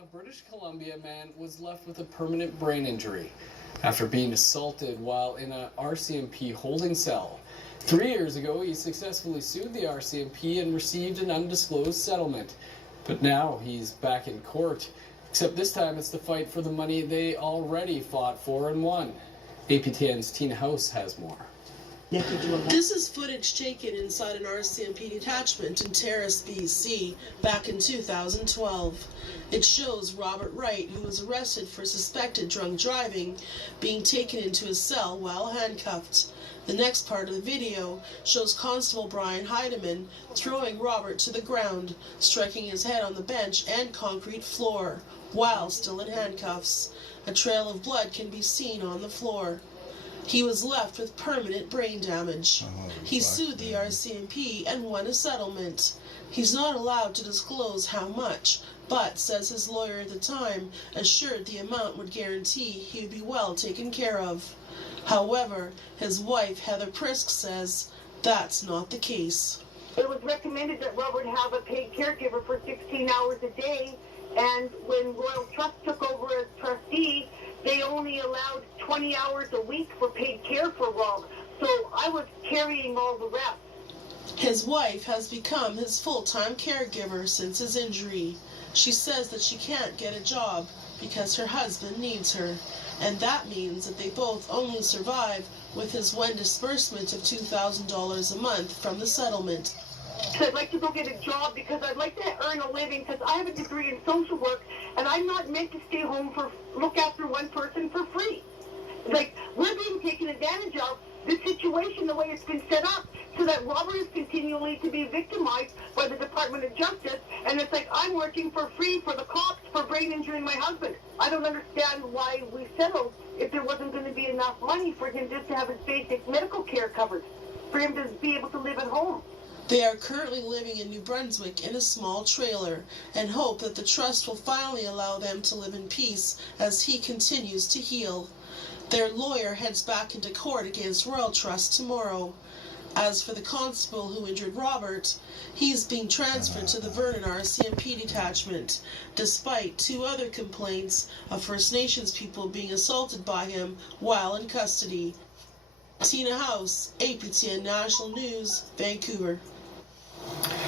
A British Columbia man was left with a permanent brain injury after being assaulted while in a RCMP holding cell. 3 years ago, he successfully sued the RCMP and received an undisclosed settlement. But now he's back in court, except this time it's to fight for the money they already fought for and won. APTN's Tina House has more. This is footage taken inside an RCMP detachment in Terrace, BC, back in 2012. It shows Robert Wright, who was arrested for suspected drunk driving, being taken into his cell while handcuffed. The next part of the video shows Constable Brian Heidemann throwing Robert to the ground, striking his head on the bench and concrete floor, while still in handcuffs. A trail of blood can be seen on the floor. He was left with permanent brain damage. He sued the RCMP and won a settlement. He's not allowed to disclose how much, but says his lawyer at the time assured the amount would guarantee he would be well taken care of. However, his wife, Heather Prisk, says that's not the case. It was recommended that Robert have a paid caregiver for 16 hours a day, and when Royal Trust took over as trustee, they only allowed 20 hours a week for paid care for Rob, so I was carrying all the rest. His wife has become his full-time caregiver since his injury. She says that she can't get a job because her husband needs her, and that means that they both only survive with his one disbursement of $2,000 a month from the settlement. So I'd like to go get a job because I'd like to earn a living because I have a degree in social work and I'm not meant to stay home look after one person for free. Like, we're being taken advantage of, this situation, the way it's been set up, so that Robert is continually to be victimized by the Department of Justice, and it's like I'm working for free for the cops for brain injuring my husband. I don't understand why we settled if there wasn't going to be enough money for him just to have his basic medical care covered, for him to be able to live at home. They are currently living in New Brunswick in a small trailer and hope that the trust will finally allow them to live in peace as he continues to heal. Their lawyer heads back into court against Royal Trust tomorrow. As for the constable who injured Robert, he is being transferred to the Vernon RCMP detachment, despite 2 other complaints of First Nations people being assaulted by him while in custody. Tina House, APTN National News, Vancouver.